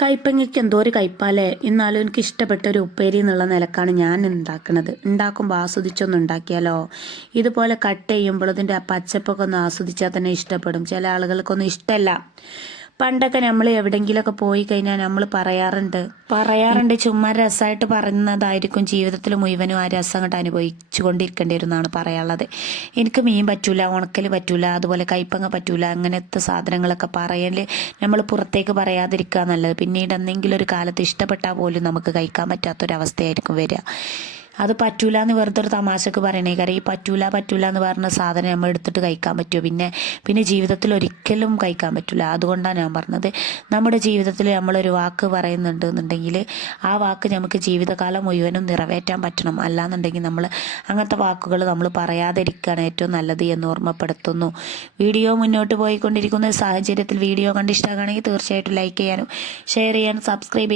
കയ്പങ്ങയ്ക്ക് എന്തോ ഒരു കയ്പാലേ. എന്നാലും എനിക്ക് ഇഷ്ടപ്പെട്ട ഒരു ഉപ്പേരി എന്നുള്ള നിലക്കാണ് ഞാൻ ഉണ്ടാക്കുന്നത്. ഉണ്ടാക്കുമ്പോൾ ആസ്വദിച്ചൊന്നും ഉണ്ടാക്കിയാലോ. ഇതുപോലെ കട്ട് ചെയ്യുമ്പോൾ ഇതിൻ്റെ ആ പച്ചപ്പൊക്കെ ഒന്ന് ആസ്വദിച്ചാൽ തന്നെ ഇഷ്ടപ്പെടും. ചില ആളുകൾക്കൊന്നും ഇഷ്ടമല്ല. പണ്ടൊക്കെ നമ്മൾ എവിടെയെങ്കിലുമൊക്കെ പോയി കഴിഞ്ഞാൽ നമ്മൾ പറയാറുണ്ട് ചുമ്മാ രസമായിട്ട് പറയുന്നതായിരിക്കും, ജീവിതത്തിൽ മുഴുവനും ആ രസം അങ്ങോട്ട് അനുഭവിച്ചു കൊണ്ടിരിക്കേണ്ടി വരും എന്നാണ് പറയാനുള്ളത്. എനിക്ക് മീൻ പറ്റൂല, ഉണക്കൽ പറ്റൂല, അതുപോലെ കയ്പങ്ങ പറ്റൂല, അങ്ങനത്തെ സാധനങ്ങളൊക്കെ പറയൽ നമ്മൾ പുറത്തേക്ക് പറയാതിരിക്കുക നല്ലത്. പിന്നീട് എന്തെങ്കിലും ഒരു കാലത്ത് ഇഷ്ടപ്പെട്ടാൽ പോലും നമുക്ക് കഴിക്കാൻ പറ്റാത്തൊരവസ്ഥയായിരിക്കും വരിക. അത് പറ്റൂല എന്ന് വെറുതെ ഒരു തമാശക്ക് പറയണേ. കാര്യം ഈ പറ്റൂല എന്ന് പറഞ്ഞ സാധനം നമ്മൾ എടുത്തിട്ട് കഴിക്കാൻ പറ്റുമോ? പിന്നെ ജീവിതത്തിൽ ഒരിക്കലും കഴിക്കാൻ പറ്റില്ല. അതുകൊണ്ടാണ് ഞാൻ പറഞ്ഞത്, നമ്മുടെ ജീവിതത്തിൽ നമ്മളൊരു വാക്ക് പറയുന്നുണ്ട് എന്നുണ്ടെങ്കിൽ ആ വാക്ക് നമുക്ക് ജീവിതകാലം മുഴുവനും നിറവേറ്റാൻ പറ്റണം. അല്ലാന്നുണ്ടെങ്കിൽ നമ്മൾ അങ്ങനത്തെ വാക്കുകൾ നമ്മൾ പറയാതിരിക്കുകയാണ് ഏറ്റവും നല്ലത് എന്ന് ഓർമ്മപ്പെടുത്തുന്നു. വീഡിയോ മുന്നോട്ട് പോയിക്കൊണ്ടിരിക്കുന്ന സാഹചര്യത്തിൽ വീഡിയോ കണ്ട് ഇഷ്ടമാണെങ്കിൽ തീർച്ചയായിട്ടും ലൈക്ക് ചെയ്യാനും ഷെയർ ചെയ്യാനും സബ്സ്ക്രൈബ്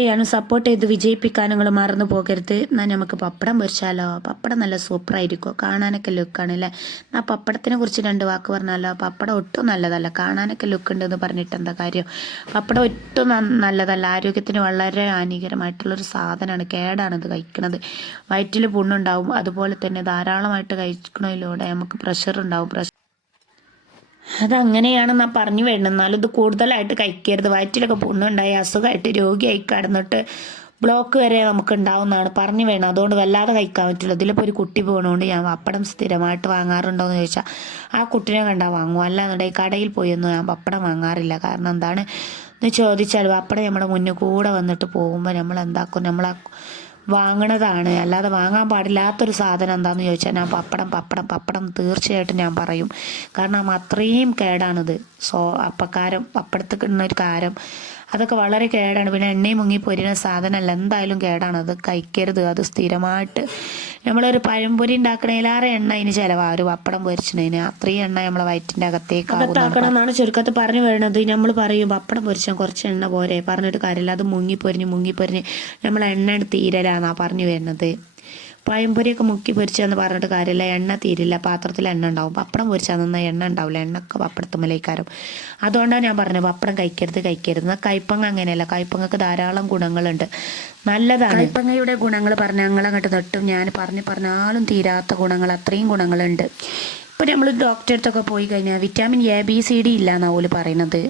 ചെയ്യാനും സപ്പോർട്ട് ചെയ്ത് വിജയിപ്പിക്കാനും നിങ്ങൾ മറന്നു പോകരുത്. എന്നാൽ നമുക്ക് പപ്പടം പൊരിച്ചാലോ. പപ്പടം നല്ല സൂപ്പറായിരിക്കും, കാണാനൊക്കെ ലുക്കാണ് അല്ലേ. ആ പപ്പടത്തിനെ കുറിച്ച് രണ്ട് വാക്ക് പറഞ്ഞാലോ. പപ്പടം ഒട്ടും നല്ലതല്ല, കാണാനൊക്കെ ലുക്ക് ഉണ്ടെന്ന് പറഞ്ഞിട്ട് എന്താ കാര്യം. പപ്പടം ഒട്ടും നല്ലതല്ല, ആരോഗ്യത്തിന് വളരെ ഹാനികരമായിട്ടുള്ളൊരു സാധനമാണ്, കേടാണ് ഇത് കഴിക്കുന്നത്. വയറ്റിൽ പുണ്ണുണ്ടാവും. അതുപോലെ തന്നെ ധാരാളമായിട്ട് കഴിക്കുന്നതിലൂടെ നമുക്ക് പ്രഷർ ഉണ്ടാവും. അതങ്ങനെയാണെന്നാ പറഞ്ഞു വേണം. എന്നാലും ഇത് കൂടുതലായിട്ട് കഴിക്കരുത്. വയറ്റിലൊക്കെ പുണ്ണുണ്ടായി അസുഖമായിട്ട് രോഗിയായി കിടന്നിട്ട് ബ്ലോക്ക് വരെ നമുക്ക് ഉണ്ടാവുന്നതാണ് പറഞ്ഞു വേണം. അതുകൊണ്ട് വല്ലാതെ കഴിക്കാൻ പറ്റില്ല. ഇതിലിപ്പോൾ ഒരു കുട്ടി പോകണോണ്ട് ഞാൻ പപ്പടം സ്ഥിരമായിട്ട് വാങ്ങാറുണ്ടോ എന്ന് ചോദിച്ചാൽ ആ കുട്ടിനെ കണ്ടാൽ വാങ്ങും. അല്ലാന്നുണ്ടെങ്കിൽ കടയിൽ പോയൊന്നും ഞാൻ പപ്പടം വാങ്ങാറില്ല. കാരണം എന്താണ് എന്ന് ചോദിച്ചാൽ പപ്പടം നമ്മുടെ മുന്നിൽ കൂടെ വന്നിട്ട് പോകുമ്പോൾ നമ്മൾ എന്താക്കും, നമ്മളെ വാങ്ങണതാണ്. അല്ലാതെ വാങ്ങാൻ പാടില്ലാത്തൊരു സാധനം എന്താണെന്ന് ചോദിച്ചാൽ ഞാൻ പപ്പടം തീർച്ചയായിട്ടും ഞാൻ പറയും. കാരണം അത്രയും കേടാണിത്. പപ്പടത്തിൽ കിട്ടുന്ന ഒരു കാരം അതൊക്കെ വളരെ കേടാണ്. പിന്നെ എണ്ണയും മുങ്ങി പൊരിയുന്ന സാധനമല്ല, എന്തായാലും കേടാണ്. അത് കഴിക്കരുത്. അത് സ്ഥിരമായിട്ട് നമ്മളൊരു പഴംപൊരി ഉണ്ടാക്കണേലാറെ എണ്ണ അതിന് ചിലവാ. ഒരു പപ്പടം പൊരിച്ചതിന് അത്രയും എണ്ണ നമ്മളെ വയറ്റിൻ്റെ അകത്താക്കണം എന്നാണ് ചുരുക്കത്തിൽ പറഞ്ഞു വരുന്നത്. നമ്മൾ പറയും പപ്പടം പൊരിച്ചാൽ കുറച്ച് എണ്ണ പോരെ, പറഞ്ഞിട്ട് കാര്യമില്ല. അത് മുങ്ങിപ്പൊരിഞ്ഞ് നമ്മൾ എണ്ണ എടുത്ത് തീരലാന്നാ പറഞ്ഞു വരുന്നത്. പഴംപൊരിയൊക്കെ മുക്കി പൊരിച്ചെന്ന് പറഞ്ഞിട്ട് കാര്യമില്ല, എണ്ണ തീരില്ല. പാത്രത്തിൽ എണ്ണ ഉണ്ടാവും. പപ്പടം പൊരിച്ചാൽ നന്നായി എണ്ണ ഉണ്ടാവില്ല, എണ്ണയൊക്കെ പപ്പടത്തുമ്മലേക്കാരും. അതുകൊണ്ടാണ് ഞാൻ പറഞ്ഞത് പപ്പടം കഴിക്കരുത്. കയ്പങ്ങ അങ്ങനെയല്ല, കയ്പങ്ങക്ക് ധാരാളം ഗുണങ്ങളുണ്ട്, നല്ലതാണ്. കയ്പങ്ങയുടെ ഗുണങ്ങൾ പറഞ്ഞാൽ ഞങ്ങളങ്ങോട്ട് തൊട്ടും ഞാൻ പറഞ്ഞാലും തീരാത്ത ഗുണങ്ങൾ, അത്രയും ഗുണങ്ങളുണ്ട്. ഇപ്പോൾ നമ്മൾ ഡോക്ടറെ അടുത്തൊക്കെ പോയി കഴിഞ്ഞാൽ വിറ്റാമിൻ ABCD ഇല്ല എന്നാണ് ഓല് പറയുന്നത്.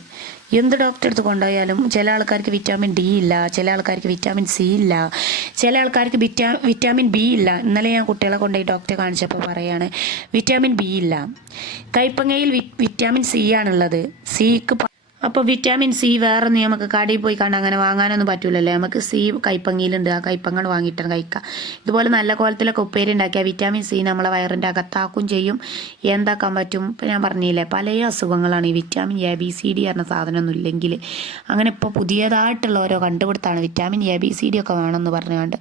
എന്ത് ഡോക്ടറെ അടുത്ത് കൊണ്ടുപോയാലും ചില ആൾക്കാർക്ക് വിറ്റാമിൻ D ഇല്ല, ചില ആൾക്കാർക്ക് വിറ്റാമിൻ C ഇല്ല, ചില ആൾക്കാർക്ക് വിറ്റാമിൻ B ഇല്ല. ഇന്നലെ ഞാൻ കുട്ടികളെ കൊണ്ടുപോയി ഡോക്ടറെ കാണിച്ചപ്പോൾ പറയാണ് വിറ്റാമിൻ B ഇല്ല. കയ്പങ്ങയിൽ വിറ്റാമിൻ C ആണുള്ളത്. സിക്ക് അപ്പോൾ വിറ്റാമിൻ C വേറെ നമുക്ക് കടയിൽ പോയി കണ്ട് അങ്ങനെ വാങ്ങാനൊന്നും പറ്റൂലല്ലോ. നമുക്ക് C കയ്പങ്ങയിലുണ്ട്. ആ കയ്പങ്ങൾ വാങ്ങിയിട്ടാണ് കഴിക്കുക. ഇതുപോലെ നല്ല കോലത്തിലൊക്കെ ഉപ്പേരി ഉണ്ടാക്കിയാൽ വിറ്റാമിൻ C നമ്മളെ വയറിൻ്റെ അകത്താക്കും ചെയ്യും. എന്താക്കാൻ പറ്റും? ഇപ്പം ഞാൻ പറഞ്ഞില്ലേ, പല അസുഖങ്ങളാണ് ഈ വിറ്റാമിൻ ABCD പറഞ്ഞ സാധനമൊന്നും ഇല്ലെങ്കിൽ. അങ്ങനെ ഇപ്പോൾ പുതിയതായിട്ടുള്ള ഓരോ കണ്ടുപിടുത്താണ് വിറ്റാമിൻ ABCD ഒക്കെ വേണമെന്ന് പറഞ്ഞുകൊണ്ട്.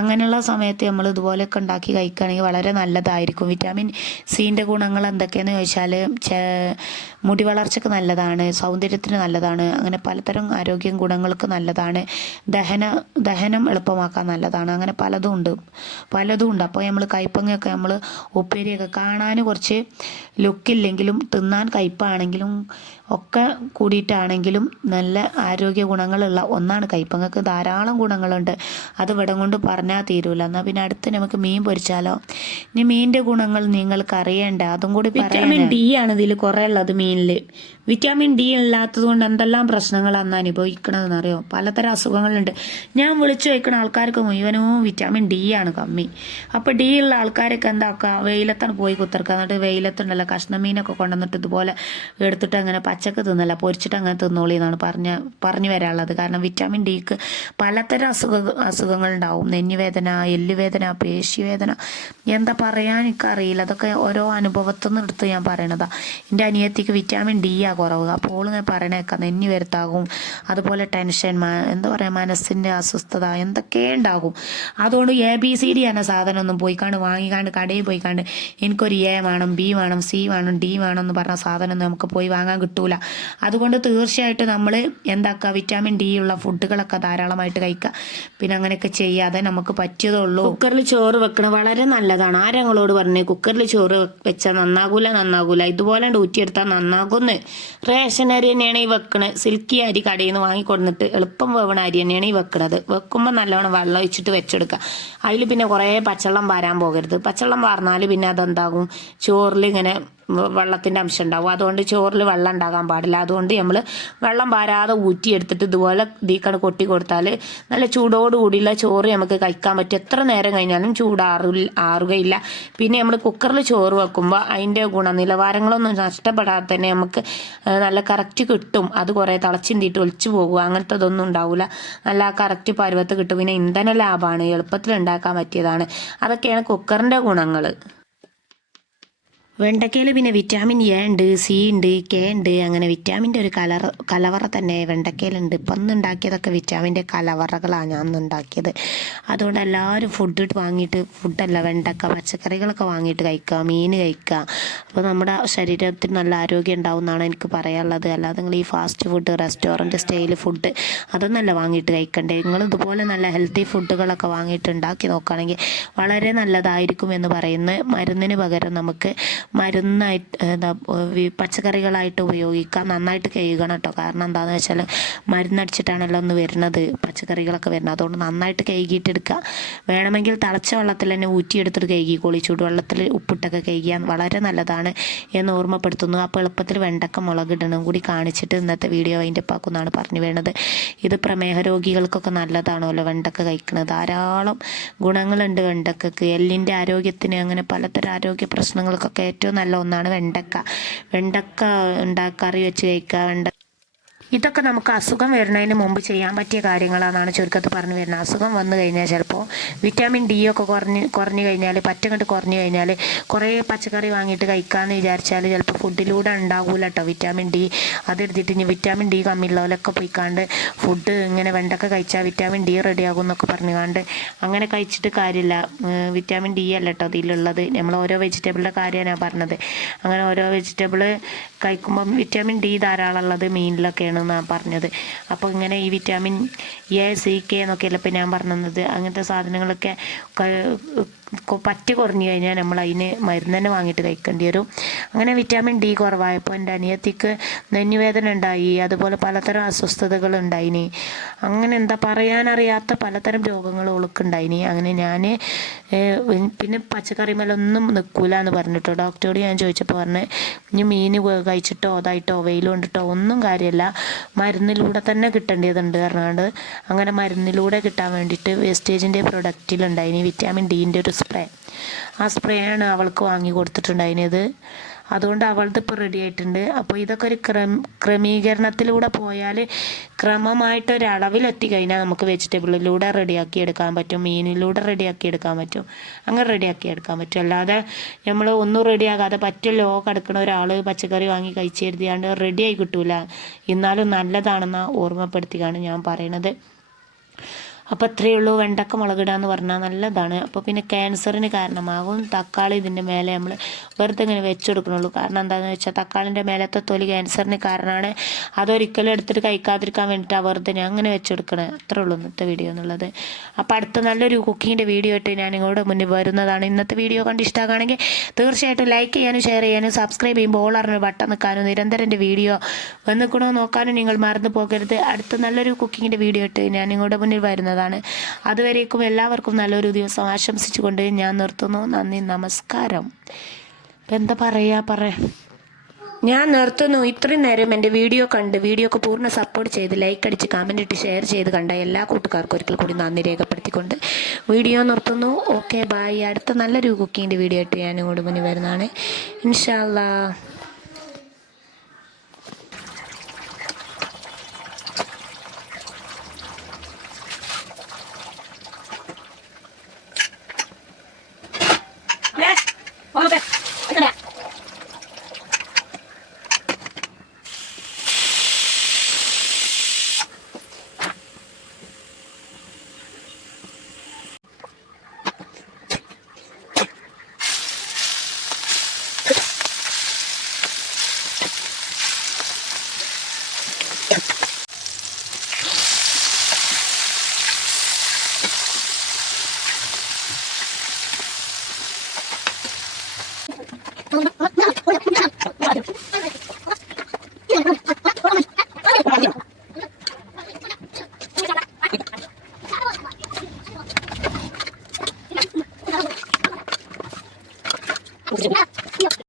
അങ്ങനെയുള്ള സമയത്ത് നമ്മൾ ഇതുപോലെയൊക്കെ ഉണ്ടാക്കി കഴിക്കുകയാണെങ്കിൽ വളരെ നല്ലതായിരിക്കും. വിറ്റാമിൻ Cൻ്റെ ഗുണങ്ങൾ എന്തൊക്കെയാണെന്ന് ചോദിച്ചാൽ മുടി വളർച്ചയ്ക്ക് നല്ലതാണ്, സൗന്ദര്യത്തിന് നല്ലതാണ്, അങ്ങനെ പലതരം ആരോഗ്യ ഗുണങ്ങൾക്ക് നല്ലതാണ്, ദഹനം എളുപ്പമാക്കാൻ നല്ലതാണ്. അങ്ങനെ പലതും ഉണ്ട്. അപ്പോൾ നമ്മൾ കയ്പങ്ങയൊക്കെ നമ്മൾ ഉപ്പേരിയൊക്കെ കാണാൻ കുറച്ച് ലുക്കില്ലെങ്കിലും തിന്നാൻ കയ്പാണെങ്കിലും ഒക്കെ കൂടിയിട്ടാണെങ്കിലും നല്ല ആരോഗ്യ ഗുണങ്ങളുള്ള ഒന്നാണ്. കയ്പങ്ങക്ക് ധാരാളം ഗുണങ്ങളുണ്ട്. അത് ഇവിടെ കൊണ്ട് പറഞ്ഞാൽ തീരൂല. എന്നാൽ പിന്നെ അടുത്ത് നമുക്ക് മീൻ പൊരിച്ചാലോ. ഇനി മീനിൻ്റെ ഗുണങ്ങൾ നിങ്ങൾക്ക് അറിയേണ്ട, അതും കൂടി വിറ്റാമിൻ D ആണ് ഇതിൽ കുറേ ഉള്ളത് മീനിൽ. വിറ്റാമിൻ D ഇല്ലാത്തത് കൊണ്ട് എന്തെല്ലാം പ്രശ്നങ്ങളാണ് അനുഭവിക്കണതെന്നറിയോ. പലതരം അസുഖങ്ങളുണ്ട്. ഞാൻ വിളിച്ചു വയ്ക്കുന്ന ആൾക്കാർക്ക് മുഴുവനും വിറ്റാമിൻ D ആണ് കമ്മി. അപ്പോൾ D ഉള്ള ആൾക്കാരൊക്കെ എന്താക്കുക, വെയിലത്താണ് പോയി കുത്തിർക്കുക. എന്നിട്ട് വെയിലത്തുണ്ടല്ലോ കഷ്ണം മീനൊക്കെ കൊണ്ടുവന്നിട്ട് ഇതുപോലെ എടുത്തിട്ട് അങ്ങനെ പച്ചക്ക് തിന്നല്ല, പൊരിച്ചിട്ട് അങ്ങനെ തിന്നോളി എന്നാണ് പറഞ്ഞു വരാനുള്ളത്. കാരണം വിറ്റാമിൻ Dക്ക് പലതരം അസുഖങ്ങളുണ്ടാവും. നെഞ്ഞുവേദന, എല്ലുവേദന, പേശിവേദന, എന്താ പറയാൻ എനിക്കറിയില്ല. അതൊക്കെ ഓരോ അനുഭവത്തിൽ നിന്ന് എടുത്ത് ഞാൻ പറയണതാണ്. എൻ്റെ അനിയത്തിക്ക് വിറ്റാമിൻ D കുറവ്. അപ്പോൾ ഞാൻ പറയണേക്കാം നെഞ്ഞു വരുത്താകും, അതുപോലെ ടെൻഷൻ, എന്താ പറയുക, മനസ്സിൻ്റെ അസ്വസ്ഥത എന്തൊക്കെ ഉണ്ടാകും. അതുകൊണ്ട് ABCD എന്ന സാധനം ഒന്നും പോയിക്കാണ്ട് വാങ്ങിക്കാണ്ട് കടയിൽ പോയിക്കാണ്ട് എനിക്കൊരു A വേണം, B വേണം, C വേണം, D വേണം എന്ന് പറഞ്ഞ സാധനം നമുക്ക് പോയി വാങ്ങാൻ കിട്ടൂല. കിട്ടൂല. അതുകൊണ്ട് തീർച്ചയായിട്ടും നമ്മൾ എന്താക്കുക, വിറ്റാമിൻ ഡി ഉള്ള ഫുഡുകളൊക്കെ ധാരാളമായിട്ട് കഴിക്കുക. പിന്നെ അങ്ങനെയൊക്കെ ചെയ്യാതെ നമുക്ക് പറ്റിയതുള്ളൂ. കുക്കറിൽ ചോറ് വെക്കണത് വളരെ നല്ലതാണ്. ആരങ്ങളോട് പറഞ്ഞേ കുക്കറിൽ ചോറ് വെച്ചാൽ നന്നാകൂല, ഇതുപോലെ ഊറ്റിയെടുത്താൽ നന്നാകുന്ന്. റേഷൻ അരി തന്നെയാണ് ഈ വെക്കണത്. സിൽക്കി അരി കടയിൽ നിന്ന് വാങ്ങിക്കൊടുന്നിട്ട് എളുപ്പം വേവണ അരി തന്നെയാണ് ഈ വെക്കണത്. വെക്കുമ്പോൾ നല്ലവണ്ണം വെള്ളം ഒഴിച്ചിട്ട് വെച്ചെടുക്കുക. അതിൽ പിന്നെ കുറേ പച്ചവെള്ളം വാരാൻ പോകരുത്. പച്ചവെള്ളം വാർന്നാൽ പിന്നെ അതെന്താകും, ചോറിൽ ഇങ്ങനെ വെള്ളത്തിൻ്റെ അംശം ഉണ്ടാവും. അതുകൊണ്ട് ചോറിൽ വെള്ളം ഉണ്ടാകാൻ പാടില്ല. അതുകൊണ്ട് നമ്മൾ വെള്ളം വാരാതെ ഊറ്റിയെടുത്തിട്ട് ഇതുപോലെ ദീക്കട കൊട്ടി കൊടുത്താൽ നല്ല ചൂടോടുകൂടിയുള്ള ചോറ് നമുക്ക് കഴിക്കാൻ പറ്റും. എത്ര നേരം കഴിഞ്ഞാലും ആറുകയില്ല. പിന്നെ നമ്മൾ കുക്കറിൽ ചോറ് വെക്കുമ്പോൾ അതിൻ്റെ ഗുണനിലവാരങ്ങളൊന്നും നഷ്ടപ്പെടാതെ തന്നെ നമുക്ക് നല്ല കറക്റ്റ് കിട്ടും. അത് കുറേ തിളച്ചിന്തിയിട്ട് ഒലിച്ചു പോകുക അങ്ങനത്തെ ഉണ്ടാവില്ല. നല്ല കറക്റ്റ് പരുവത്ത് കിട്ടും. പിന്നെ ഇന്ധന ലാഭമാണ്, എളുപ്പത്തിൽ ഉണ്ടാക്കാൻ പറ്റിയതാണ്. അതൊക്കെയാണ് കുക്കറിൻ്റെ ഗുണങ്ങൾ. വെണ്ടയ്ക്കയിൽ പിന്നെ വിറ്റാമിൻ എ ഉണ്ട്, സി ഉണ്ട്, കെ ഉണ്ട്. അങ്ങനെ വിറ്റാമിൻ്റെ ഒരു കലവറ തന്നെ വെണ്ടയ്ക്കയിലുണ്ട്. ഇപ്പം ഒന്ന് ഉണ്ടാക്കിയതൊക്കെ വിറ്റാമിൻ്റെ കലവറകളാണ് ഞാൻ ഒന്ന് ഉണ്ടാക്കിയത്. അതുകൊണ്ട് എല്ലാവരും ഫുഡല്ല വെണ്ടക്ക പച്ചക്കറികളൊക്കെ വാങ്ങിയിട്ട് കഴിക്കുക, മീൻ കഴിക്കുക. അപ്പോൾ നമ്മുടെ ശരീരത്തിന് നല്ല ആരോഗ്യം ഉണ്ടാവും എന്നാണ് എനിക്ക് പറയാനുള്ളത്. അല്ലാതെ നിങ്ങൾ ഈ fast food, restaurant style food അതൊന്നല്ല വാങ്ങിയിട്ട് കഴിക്കണ്ടേ. നിങ്ങൾ ഇതുപോലെ നല്ല ഹെൽത്തി ഫുഡുകളൊക്കെ വാങ്ങിയിട്ട് ഉണ്ടാക്കി നോക്കുകയാണെങ്കിൽ വളരെ നല്ലതായിരിക്കും എന്ന് പറയുന്നത്. മരുന്നിന് പകരം നമുക്ക് മരുന്നായിട്ട് പച്ചക്കറികളായിട്ട് ഉപയോഗിക്കാം. നന്നായിട്ട് കഴുകണം കേട്ടോ. കാരണം എന്താണെന്ന് വെച്ചാൽ മരുന്നടിച്ചിട്ടാണല്ലോ ഒന്ന് വരുന്നത്, പച്ചക്കറികളൊക്കെ വരുന്നത്. അതുകൊണ്ട് നന്നായിട്ട് കഴുകിയിട്ടെടുക്കുക. വേണമെങ്കിൽ തിളച്ച വെള്ളത്തിൽ തന്നെ ഊറ്റിയെടുത്തിട്ട് കഴുകിക്കോളി. ചൂടുവെള്ളത്തിൽ ഉപ്പിട്ടൊക്കെ കഴുകിയാൽ വളരെ നല്ലതാണ് എന്ന് ഓർമ്മപ്പെടുത്തുന്നു. അപ്പോൾ എളുപ്പത്തിൽ വെണ്ടക്ക മുളകിടണം കൂടി കാണിച്ചിട്ട് ഇന്നത്തെ വീഡിയോ അതിൻ്റെ പാക്കുന്നാണ് പറഞ്ഞു വേണത്. ഇത് പ്രമേഹ രോഗികൾക്കൊക്കെ നല്ലതാണല്ലോ വെണ്ടക്ക കഴിക്കുന്നത്. ധാരാളം ഗുണങ്ങളുണ്ട് വെണ്ടക്കക്ക്. എല്ലിൻ്റെ ആരോഗ്യത്തിന്, അങ്ങനെ പലതരം ആരോഗ്യ പ്രശ്നങ്ങൾക്കൊക്കെ ഏറ്റവും നല്ല ഒന്നാണ് വെണ്ടക്ക കറി വെച്ച് കഴിക്കുക. ഇതൊക്കെ നമുക്ക് അസുഖം വരുന്നതിന് മുമ്പ് ചെയ്യാൻ പറ്റിയ കാര്യങ്ങളാണെന്നാണ് ചുരുക്കത്തിൽ പറഞ്ഞു വരുന്നത്. അസുഖം വന്നു കഴിഞ്ഞാൽ ചിലപ്പോൾ വിറ്റാമിൻ ഡി ഒക്കെ കുറഞ്ഞു കഴിഞ്ഞാൽ, പറ്റങ്ങോട്ട് കുറഞ്ഞു കഴിഞ്ഞാൽ കുറേ പച്ചക്കറി വാങ്ങിയിട്ട് കഴിക്കാമെന്ന് വിചാരിച്ചാൽ ചിലപ്പോൾ ഫുഡിലൂടെ ഉണ്ടാകൂല കേട്ടോ വിറ്റാമിൻ ഡി. അതെടുത്തിട്ട് ഇനി വിറ്റാമിൻ ഡി കമ്മിയുള്ളവരൊക്കെ പോയിക്കാണ്ട് ഫുഡ് ഇങ്ങനെ വെണ്ടക്ക കഴിച്ചാൽ വിറ്റാമിൻ ഡി റെഡിയാകും എന്നൊക്കെ പറഞ്ഞുകൊണ്ട് അങ്ങനെ കഴിച്ചിട്ട് കാര്യമില്ല. വിറ്റാമിൻ ഡി അല്ല കേട്ടോ അതിലുള്ളത്. നമ്മൾ ഓരോ വെജിറ്റബിളിൻ്റെ കാര്യമാണ് ഞാൻ പറഞ്ഞത്. അങ്ങനെ ഓരോ വെജിറ്റബിൾ കഴിക്കുമ്പം വിറ്റാമിൻ ഡി ധാരാളം ഉള്ളത് മീനിലൊക്കെയാണ് ഞാൻ പറഞ്ഞത്. അപ്പോൾ ഇങ്ങനെ ഈ വിറ്റാമിൻ എ, സി, കെ എന്നൊക്കെയല്ല ഇപ്പം ഞാൻ പറഞ്ഞത്. അങ്ങനത്തെ സാധനങ്ങളൊക്കെ പറ്റി കുറഞ്ഞു കഴിഞ്ഞാൽ നമ്മൾ അതിന് മരുന്ന് തന്നെ വാങ്ങിയിട്ട് കഴിക്കേണ്ടി വരും. അങ്ങനെ വിറ്റാമിൻ ഡി കുറവായപ്പോൾ എൻ്റെ അനിയത്തിക്ക് നെഞ്ഞുവേദന ഉണ്ടായി, അതുപോലെ പലതരം അസ്വസ്ഥതകൾ ഉണ്ടായിനി. അങ്ങനെ എന്താ പറയാനറിയാത്ത പലതരം രോഗങ്ങൾ ഓൾക്കുണ്ടായിനി. അങ്ങനെ ഞാൻ പിന്നെ പച്ചക്കറി മേലൊന്നും നിൽക്കൂല എന്ന് പറഞ്ഞിട്ടോ ഡോക്ടറോട് ഞാൻ ചോദിച്ചപ്പോൾ പറഞ്ഞ് ഇനി മീൻ കഴിച്ചിട്ടോ അതായിട്ടോ വെയിൽ കൊണ്ടിട്ടോ ഒന്നും കാര്യമില്ല, മരുന്നിലൂടെ തന്നെ കിട്ടേണ്ടതുണ്ട് പറഞ്ഞുകൊണ്ട് അങ്ങനെ മരുന്നിലൂടെ കിട്ടാൻ വേണ്ടിയിട്ട് വേസ്റ്റേജിൻ്റെ പ്രൊഡക്റ്റിലുണ്ടായിനി വിറ്റാമിൻ ഡീൻ്റെ ഒരു സ്പ്രേ. ആ സ്പ്രേ ആണ് അവൾക്ക് വാങ്ങി കൊടുത്തിട്ടുണ്ടായിരുന്നത്. അതുകൊണ്ട് അവളുടെ ഇപ്പോൾ റെഡി ആയിട്ടുണ്ട്. അപ്പോൾ ഇതൊക്കെ ഒരു ക്രമീകരണത്തിലൂടെ പോയാൽ ക്രമമായിട്ടൊരളവിലെത്തി കഴിഞ്ഞാൽ നമുക്ക് വെജിറ്റബിളിലൂടെ റെഡിയാക്കി എടുക്കാൻ പറ്റും, മീനിലൂടെ റെഡിയാക്കി എടുക്കാൻ പറ്റും, അങ്ങനെ റെഡിയാക്കി എടുക്കാൻ പറ്റും. അല്ലാതെ നമ്മൾ ഒന്നും റെഡിയാകാതെ പറ്റല്ലോ കിടക്കുന്ന ഒരാൾ പച്ചക്കറി വാങ്ങി കഴിച്ചെഴുതിയാണ്ട് റെഡിയായി കിട്ടൂല. എന്നാലും നല്ലതാണെന്ന് ഓർമ്മപ്പെടുത്തിയാണ് ഞാൻ പറയണത്. അപ്പോൾ അത്രയേ ഉള്ളൂ. വെണ്ടക്ക മുളകിടുക എന്ന് പറഞ്ഞാൽ നല്ലതാണ്. അപ്പോൾ പിന്നെ ക്യാൻസറിന് കാരണമാകും. തക്കാളി ഇതിൻ്റെ മേലെ നമ്മൾ വെറുതെ ഇങ്ങനെ വെച്ച് കൊടുക്കണുള്ളൂ. കാരണം എന്താണെന്ന് വെച്ചാൽ തക്കാളിൻ്റെ മേലത്തെ തൊലി ക്യാൻസറിന് കാരണമാണ്. അതൊരിക്കലും എടുത്തിട്ട് കഴിക്കാതിരിക്കാൻ വേണ്ടിയിട്ടാണ് വെറുതെ ഞാൻ അങ്ങനെ വെച്ച് കൊടുക്കണേ. അത്രേ ഉള്ളൂ ഇന്നത്തെ വീഡിയോ എന്നുള്ളത്. അപ്പോൾ അടുത്ത നല്ലൊരു കുക്കിങ്ങിൻ്റെ വീഡിയോ ആയിട്ട് ഞാൻ നിങ്ങളുടെ മുന്നിൽ വരുന്നതാണ്. ഇന്നത്തെ വീഡിയോ കണ്ട് ഇഷ്ടമാണെങ്കിൽ തീർച്ചയായിട്ടും ലൈക്ക് ചെയ്യാനും ഷെയർ ചെയ്യാനും സബ്സ്ക്രൈബ് ചെയ്യുമ്പോൾ ഓൾ അറിഞ്ഞ് ബട്ടൺ നിൽക്കാനും നിരന്തരം എൻ്റെ വീഡിയോ വന്നിക്കണോ നോക്കാനും നിങ്ങൾ മറന്നു പോകരുത്. അടുത്ത നല്ലൊരു കുക്കിങ്ങിൻ്റെ വീഡിയോ ആയിട്ട് ഞാൻ നിങ്ങളുടെ മുന്നിൽ വരുന്നത്. അതുവരേക്കും എല്ലാവർക്കും നല്ലൊരു ദിവസം ആശംസിച്ചുകൊണ്ട് ഞാൻ നിർത്തുന്നു. നന്ദി, നമസ്കാരം. എന്താ ഞാൻ നിർത്തുന്നു. ഇത്രയും നേരം എൻ്റെ വീഡിയോക്ക് പൂർണ്ണ സപ്പോർട്ട് ചെയ്ത് ലൈക്ക് അടിച്ച് കമൻ്റ് ഇട്ട് ഷെയർ ചെയ്ത് കണ്ട എല്ലാ കൂട്ടുകാർക്കും ഒരിക്കൽ കൂടി നന്ദി രേഖപ്പെടുത്തിക്കൊണ്ട് വീഡിയോ നിർത്തുന്നു. Okay, bye. അടുത്ത നല്ലൊരു കുക്കിങ്ങിൻ്റെ വീഡിയോ ആയിട്ട് ഞാൻ ഇങ്ങോട്ട് മുന്നിൽ വരുന്നതാണ് ഇൻഷാ അല്ലാഹ്. Thank you.